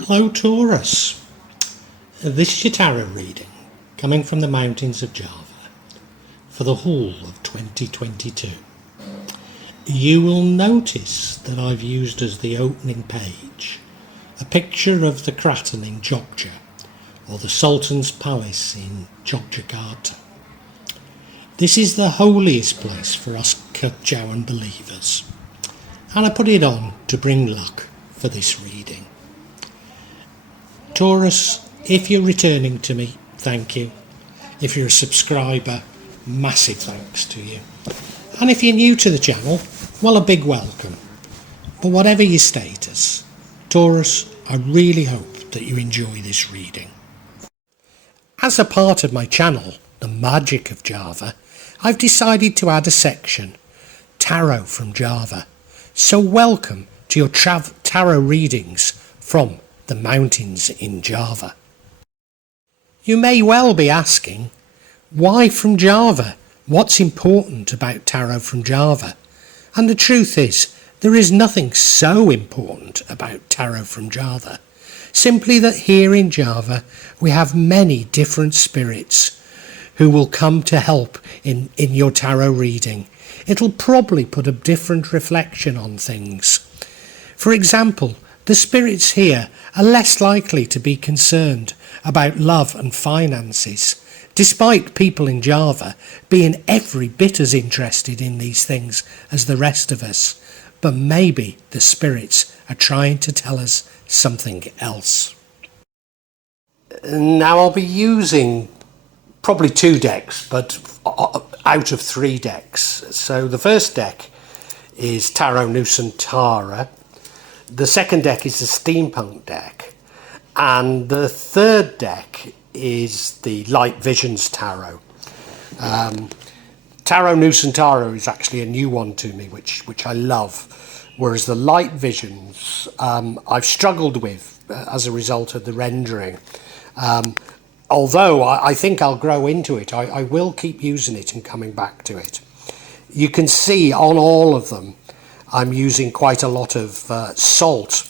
Hello Taurus, this is your tarot reading coming from the mountains of Java for the whole of 2022. You will notice that I've used as the opening page a picture of the Kraton in Jogja, or the Sultan's Palace in Yogyakarta. This is the holiest place for us Kutjawan believers, and I put it on to bring luck for this reading. Taurus, if you're returning to me, thank you. If you're a subscriber, massive thanks to you. And if you're new to the channel, well, a big welcome. But whatever your status, Taurus, I really hope that you enjoy this reading. As a part of my channel, The Magic of Java, I've decided to add a section, Tarot from Java. So welcome to your tarot readings from the mountains in Java. You may well be asking, why from Java? What's important about tarot from Java? And the truth is, there is nothing so important about tarot from Java. Simply that here in Java, we have many different spirits who will come to help in your tarot reading. It'll probably put a different reflection on things. For example, the spirits here are less likely to be concerned about love and finances, despite people in Java being every bit as interested in these things as the rest of us. But maybe the spirits are trying to tell us something else. Now I'll be using probably 2 decks, but out of 3 decks. So the first deck is Tarot Nusantara. The second deck is the Steampunk deck, and the third deck is the Light Visions Tarot. Tarot Nusantara is actually a new one to me, which I love, whereas the Light Visions I've struggled with as a result of the rendering. Although I think I'll grow into it, I will keep using it and coming back to it. You can see on all of them I'm using quite a lot of salt,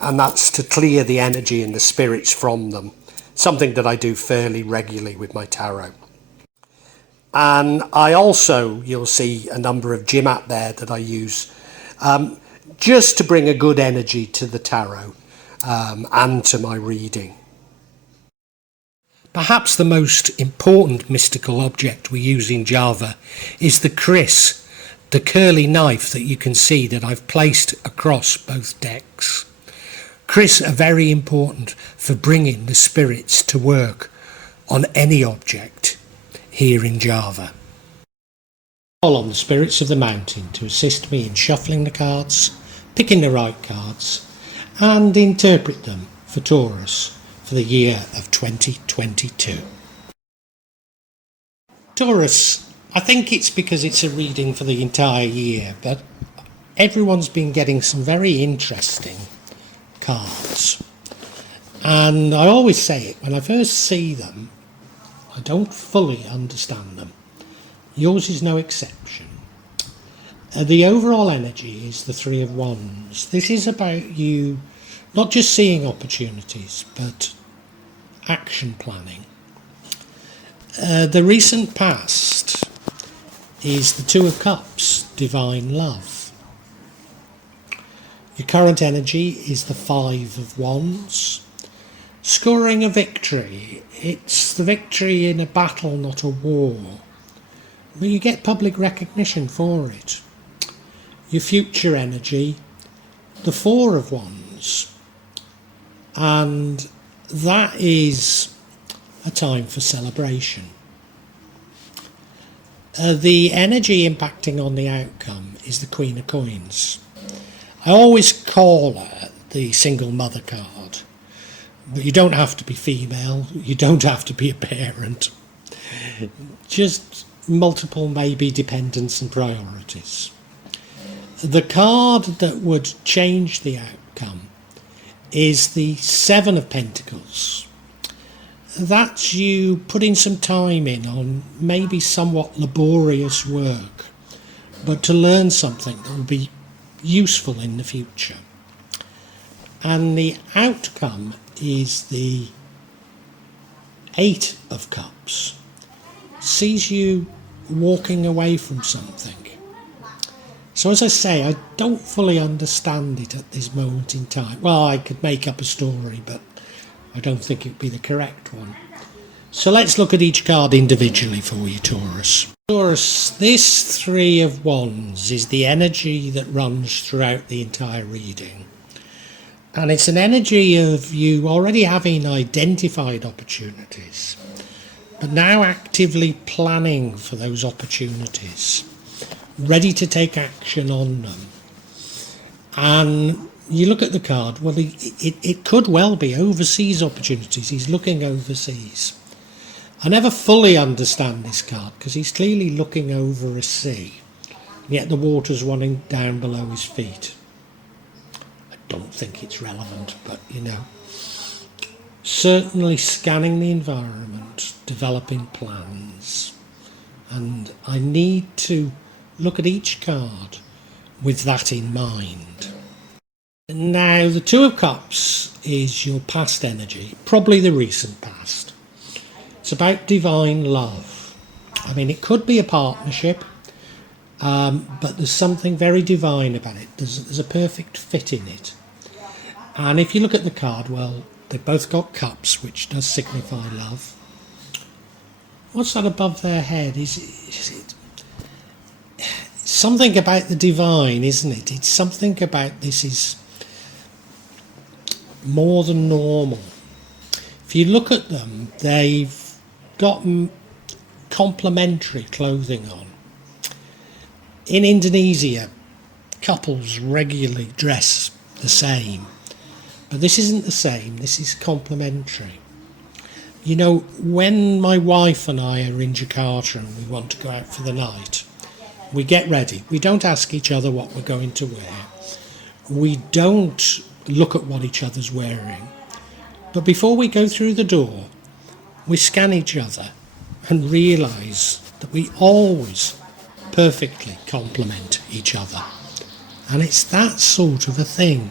and that's to clear the energy and the spirits from them, something that I do fairly regularly with my tarot. And I also, you'll see a number of Jimat there that I use just to bring a good energy to the tarot and to my reading. Perhaps the most important mystical object we use in Java is the kris, the curly knife that you can see that I've placed across both decks. Kris are very important for bringing the spirits to work on any object here in Java. Call on the spirits of the mountain to assist me in shuffling the cards, picking the right cards, and interpret them for Taurus for the year of 2022. Taurus, I think it's because it's a reading for the entire year, but everyone's been getting some very interesting cards. And I always say it, when I first see them, I don't fully understand them. Yours is no exception. The overall energy is the 3 of Wands. This is about you not just seeing opportunities, but action planning. The recent past is the 2 of Cups, divine love. Your current energy is the 5 of Wands. Scoring a victory. It's the victory in a battle, not a war. But you get public recognition for it. Your future energy, the 4 of Wands. And that is a time for celebration. The energy impacting on the outcome is the Queen of Coins. I always call her the single mother card, but you don't have to be female, you don't have to be a parent, just multiple maybe dependents and priorities. The card that would change the outcome is the 7 of Pentacles. That's you putting some time in on maybe somewhat laborious work, but to learn something that will be useful in the future. and the outcome is the Eight of Cups. Sees you walking away from something. So as I say, I don't fully understand it at this moment in time. Well, I could make up a story, but I don't think it would be the correct one. So let's look at each card individually for you, Taurus. Taurus, this Three of Wands is the energy that runs throughout the entire reading. And it's an energy of you already having identified opportunities, but now actively planning for those opportunities, ready to take action on them. And you look at the card, well, it could well be overseas opportunities. He's looking overseas. I never fully understand this card because he's clearly looking over a sea, yet the water's running down below his feet. I don't think it's relevant, but you know. Certainly scanning the environment, developing plans. And I need to look at each card with that in mind. Now, the Two of Cups is your past energy, probably the recent past. It's about divine love. I mean, it could be a partnership, but there's something very divine about it. There's a perfect fit in it. And if you look at the card, well, they've both got cups, which does signify love. What's that above their head? Is it something about the divine, isn't it? It's something about this is more than normal. If you look at them, they've got complementary clothing on. In Indonesia, couples regularly dress the same, but this isn't the same, this is complementary. You know, when my wife and I are in Jakarta and we want to go out for the night, we get ready. We don't ask each other what we're going to wear. We don't look at what each other's wearing. But before we go through the door, we scan each other and realise that we always perfectly complement each other. And it's that sort of a thing,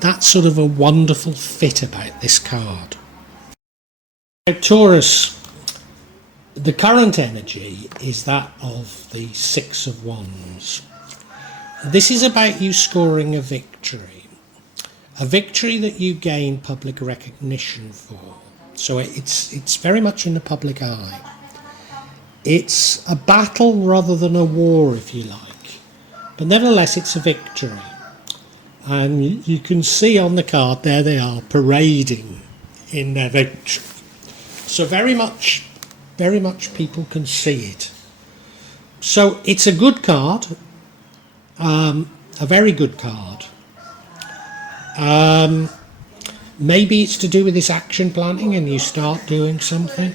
that sort of a wonderful fit about this card. Now, Taurus, the current energy is that of the Six of Wands. This is about you scoring a victory that you gain public recognition for. So it's very much in the public eye. It's a battle rather than a war, if you like, but nevertheless it's a victory. And you can see on the card, there they are parading in their victory. So very much people can see it. So it's a good card, a very good card. Maybe it's to do with this action planning and you start doing something.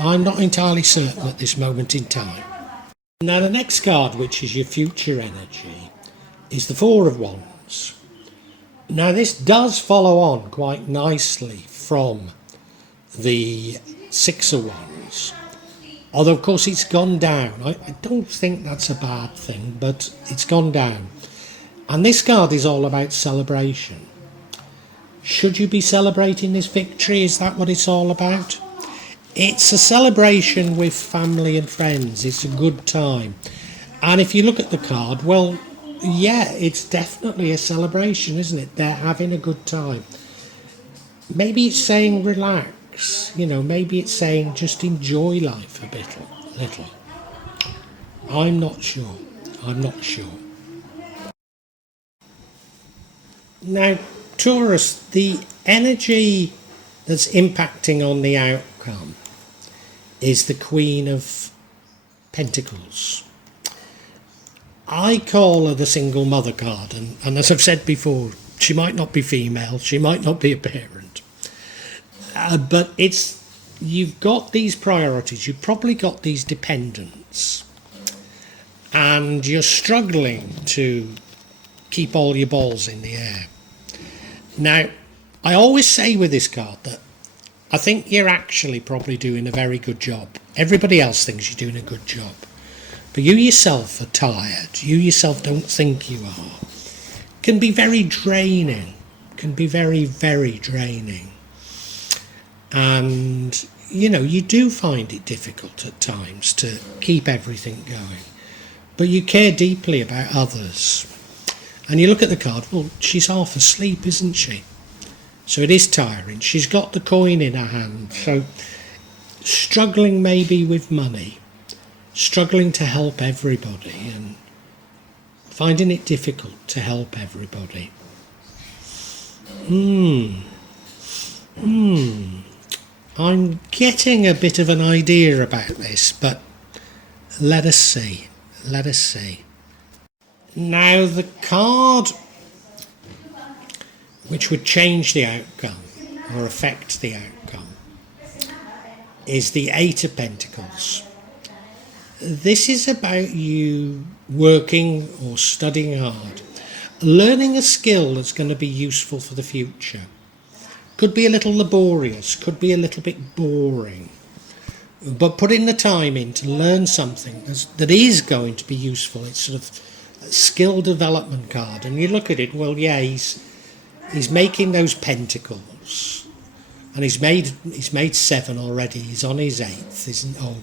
I'm not entirely certain at this moment in time. Now the next card, which is your future energy, is the Four of Wands. Now this does follow on quite nicely from the Six of Wands. Although of course it's gone down. I don't think that's a bad thing, but it's gone down. And this card is all about celebration. Should you be celebrating this victory? Is that what it's all about? It's a celebration with family and friends. It's a good time. And if you look at the card, well, yeah, it's definitely a celebration, isn't it? They're having a good time. Maybe it's saying relax, you know, maybe it's saying just enjoy life a little. I'm not sure. Now, Taurus, the energy that's impacting on the outcome is the Queen of Pentacles. I call her the single mother card, and as I've said before, she might not be female, she might not be a parent, but you've got these priorities, you've probably got these dependents, and you're struggling to keep all your balls in the air. Now, I always say with this card that I think you're actually probably doing a very good job. Everybody else thinks you're doing a good job. But you yourself are tired. You yourself don't think you are. It can be very draining. can be very, very draining. And, you do find it difficult at times to keep everything going. But you care deeply about others. And you look at the card, well, she's half asleep, isn't she? So it is tiring. She's got the coin in her hand. So struggling maybe with money, struggling to help everybody and finding it difficult to help everybody. I'm getting a bit of an idea about this, but let us see. Let us see. Now, the card which would change the outcome or affect the outcome is the Eight of Pentacles. This is about you working or studying hard, learning a skill that's going to be useful for the future. Could be a little laborious, could be a little bit boring, but putting the time in to learn something that is going to be useful. It's sort of a skill development card, and you look at it, well, yeah, he's making those pentacles, and he's made 7 already. He's on his 8th, isn't? Oh,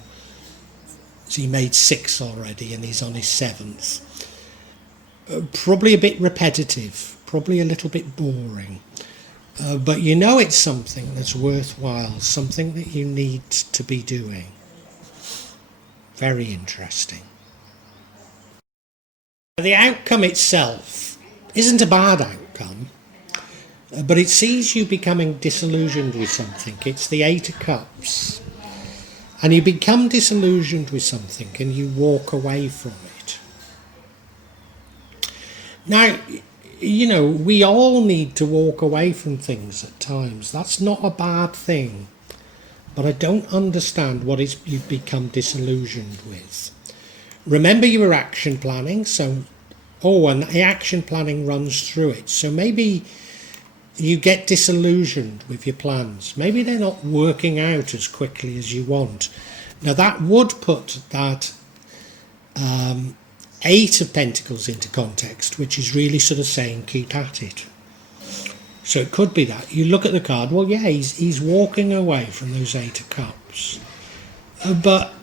so he made 6 already, and he's on his 7th. Probably a bit repetitive, probably a little bit boring. But it's something that's worthwhile, something that you need to be doing. Very interesting. The outcome itself isn't a bad outcome, but it sees you becoming disillusioned with something. It's the 8 of Cups. And you become disillusioned with something and you walk away from it. Now, we all need to walk away from things at times. That's not a bad thing. But I don't understand what you've become disillusioned with. Remember you were action planning, and the action planning runs through it. So maybe you get disillusioned with your plans. Maybe they're not working out as quickly as you want. Now that would put that 8 of Pentacles into context, which is really sort of saying keep at it. So it could be that. You look at the card, well, yeah, he's walking away from those 8 of Cups. But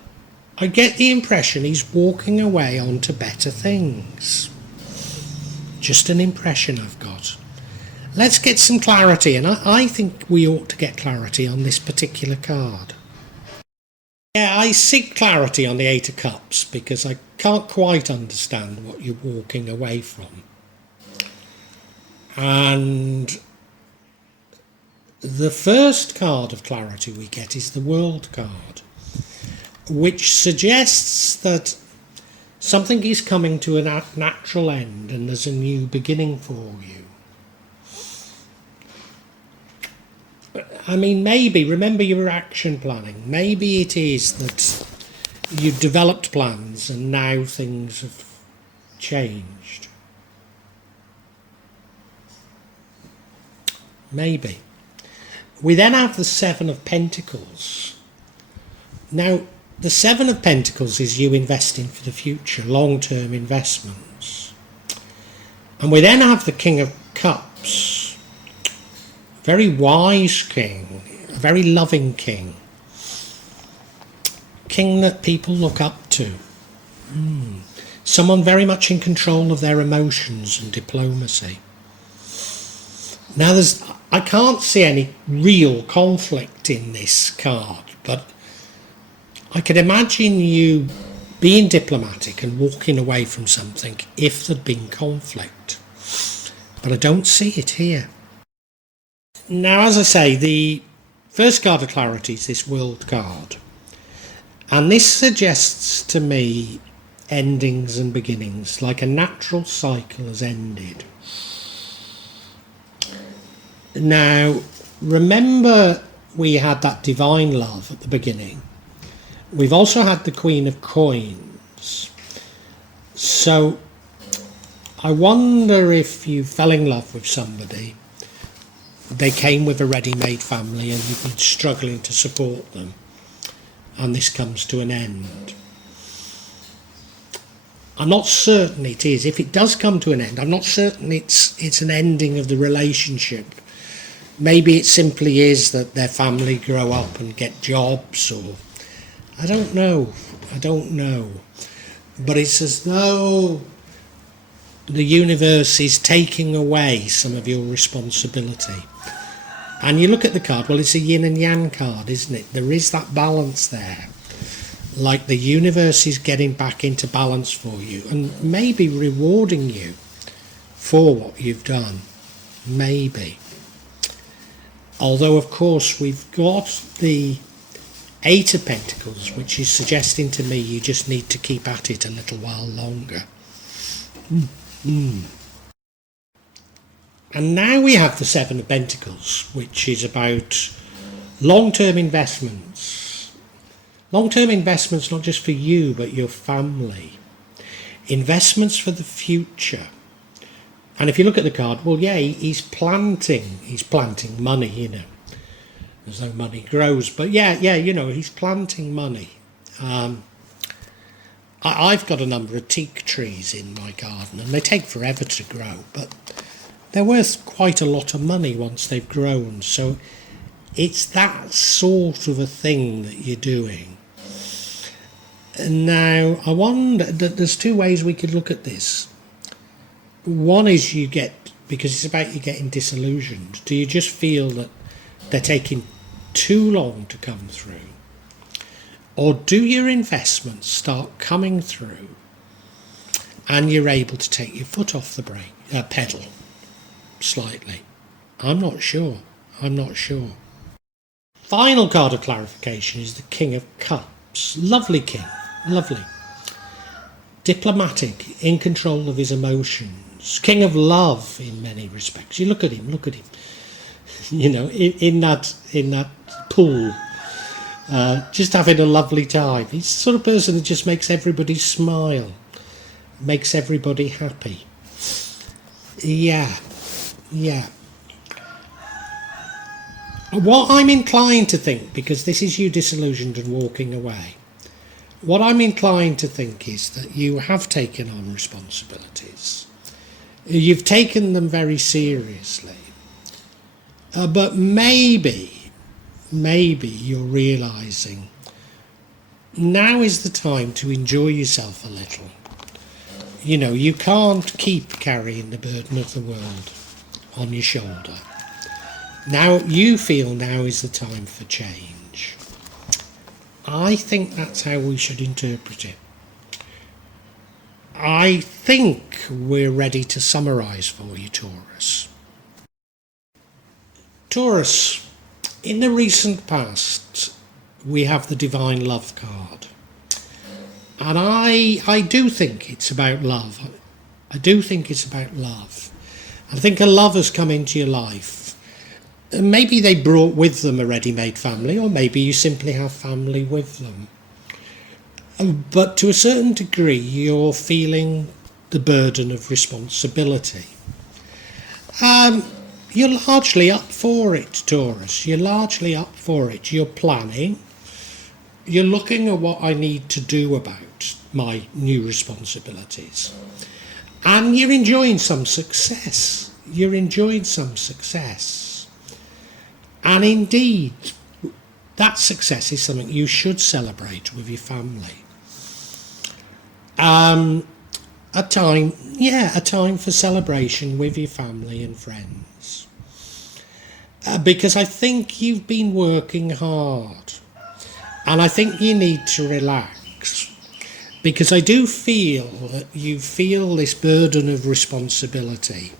I get the impression he's walking away onto better things. Just an impression I've got. Let's get some clarity, and I think we ought to get clarity on this particular card. Yeah, I seek clarity on the 8 of Cups because I can't quite understand what you're walking away from. And the first card of clarity we get is the World card, which suggests that something is coming to a natural end and there's a new beginning for you. I mean, maybe, remember you were action planning, maybe it is that you've developed plans and now things have changed. Maybe. We then have the 7 of Pentacles. Now, the 7 of Pentacles is you investing for the future, long-term investments. And we then have the King of Cups. Very wise king, a very loving king. King that people look up to. Someone very much in control of their emotions and diplomacy. Now I can't see any real conflict in this card, but I could imagine you being diplomatic and walking away from something if there'd been conflict. But I don't see it here. Now, as I say, the first card of clarity is this World card. And this suggests to me endings and beginnings, like a natural cycle has ended. Now, remember we had that divine love at the beginning. We've also had the Queen of Coins. So I wonder if you fell in love with somebody, they came with a ready-made family and you've been struggling to support them, and this comes to an end. I'm not certain it is. If it does come to an end, I'm not certain it's an ending of the relationship. Maybe it simply is that their family grow up and get jobs, or I don't know. But it's as though the universe is taking away some of your responsibility. And you look at the card, well, it's a yin and yang card, isn't it? There is that balance there. Like the universe is getting back into balance for you and maybe rewarding you for what you've done. Maybe. Although, of course, we've got the Eight of Pentacles, which is suggesting to me you just need to keep at it a little while longer. And now we have the Seven of Pentacles, which is about long-term investments. Long-term investments not just for you, but your family. Investments for the future. And if you look at the card, well, yeah, he's planting money, you know. As though money grows. But yeah, you know, he's planting money. I've got a number of teak trees in my garden, and they take forever to grow, but they're worth quite a lot of money once they've grown. So it's that sort of a thing that you're doing. And now, I wonder, there's two ways we could look at this. One is because it's about you getting disillusioned. Do you just feel that they're taking too long to come through? Or do your investments start coming through and you're able to take your foot off the pedal slightly? I'm not sure. Final card of clarification is the King of Cups. Lovely king. Lovely. Diplomatic, in control of his emotions. King of love in many respects. You look at him. You know, in that pool, just having a lovely time. He's the sort of person that just makes everybody smile, makes everybody happy. Yeah. What I'm inclined to think, because this is you disillusioned and walking away, what I'm inclined to think is that you have taken on responsibilities. You've taken them very seriously. But maybe you're realising now is the time to enjoy yourself a little. You know, you can't keep carrying the burden of the world on your shoulder. Now you feel now is the time for change. I think that's how we should interpret it. I think we're ready to summarise for you, Taurus. Taurus, in the recent past, we have the Divine Love card. And I do think it's about love. I think a love has come into your life. Maybe they brought with them a ready-made family, or maybe you simply have family with them. But to a certain degree, you're feeling the burden of responsibility. You're largely up for it, Taurus. You're largely up for it. You're planning. You're looking at what I need to do about my new responsibilities. And you're enjoying some success. And indeed, that success is something you should celebrate with your family. A time for celebration with your family and friends. Because I think you've been working hard. And I think you need to relax. Because I do feel that you feel this burden of responsibility.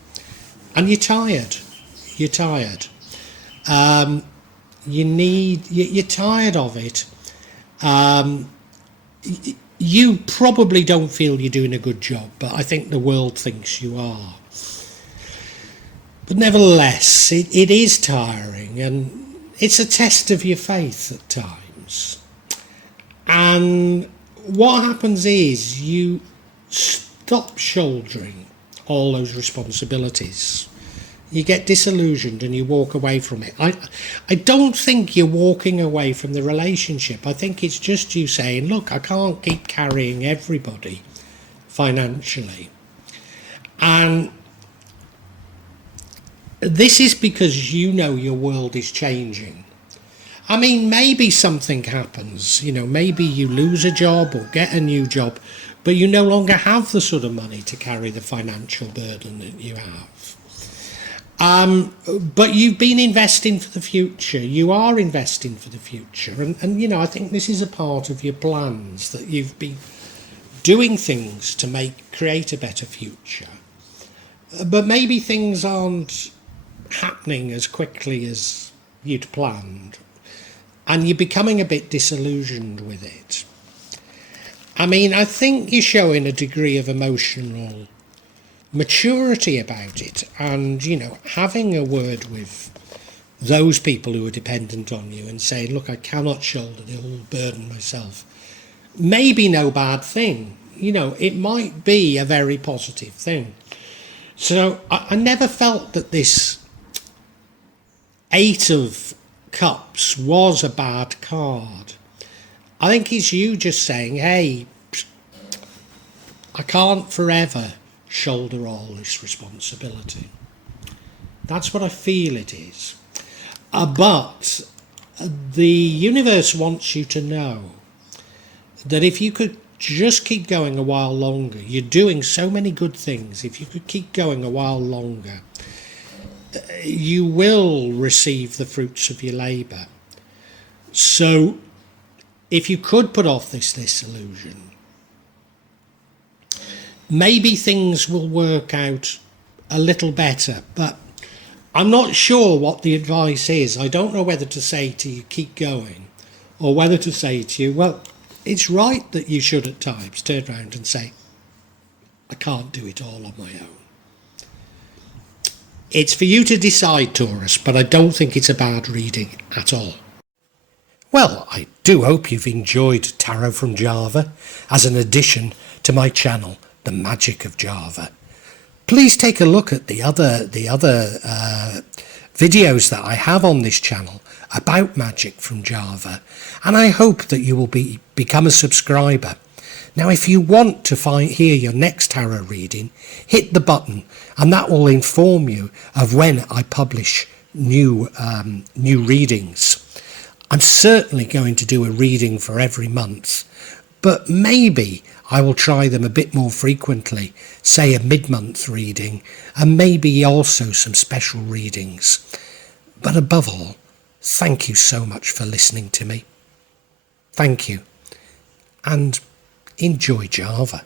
And you're tired. You're tired of it. You probably don't feel you're doing a good job, but I think the world thinks you are. But nevertheless, it is tiring, and it's a test of your faith at times. And what happens is you stop shouldering all those responsibilities. You get disillusioned and you walk away from it. I don't think you're walking away from the relationship. I think it's just you saying, look, I can't keep carrying everybody financially. And this is because you know your world is changing. I mean, maybe something happens, maybe you lose a job or get a new job, but you no longer have the sort of money to carry the financial burden that you have. But you've been investing for the future. You are investing for the future. And I think this is a part of your plans, that you've been doing things to create a better future. But maybe things aren't happening as quickly as you'd planned. And you're becoming a bit disillusioned with it. I mean, I think you're showing a degree of emotional maturity about it, and having a word with those people who are dependent on you and saying, look, I cannot shoulder the whole burden myself, maybe no bad thing. It might be a very positive thing. So I never felt that this 8 of Cups was a bad card. I think it's you just saying, hey, I can't forever shoulder all this responsibility. That's what I feel it is. But the universe wants you to know that if you could just keep going a while longer, you're doing so many good things, if you could keep going a while longer, you will receive the fruits of your labour. So if you could put off this disillusion, maybe things will work out a little better. But I'm not sure what the advice is. I don't know whether to say to you, keep going, or whether to say to you, well, it's right that you should at times turn around and say, I can't do it all on my own. It's for you to decide, Taurus, but I don't think it's a bad reading at all. Well, I do hope you've enjoyed Tarot from Java as an addition to my channel, The Magic of Java. Please take a look at the other videos that I have on this channel about magic from Java, and I hope that you will become a subscriber. Now, if you want to hear your next tarot reading, hit the button, and that will inform you of when I publish new readings. I'm certainly going to do a reading for every month, but maybe I will try them a bit more frequently, say a mid-month reading, and maybe also some special readings. But above all, thank you so much for listening to me. Thank you, and enjoy Java.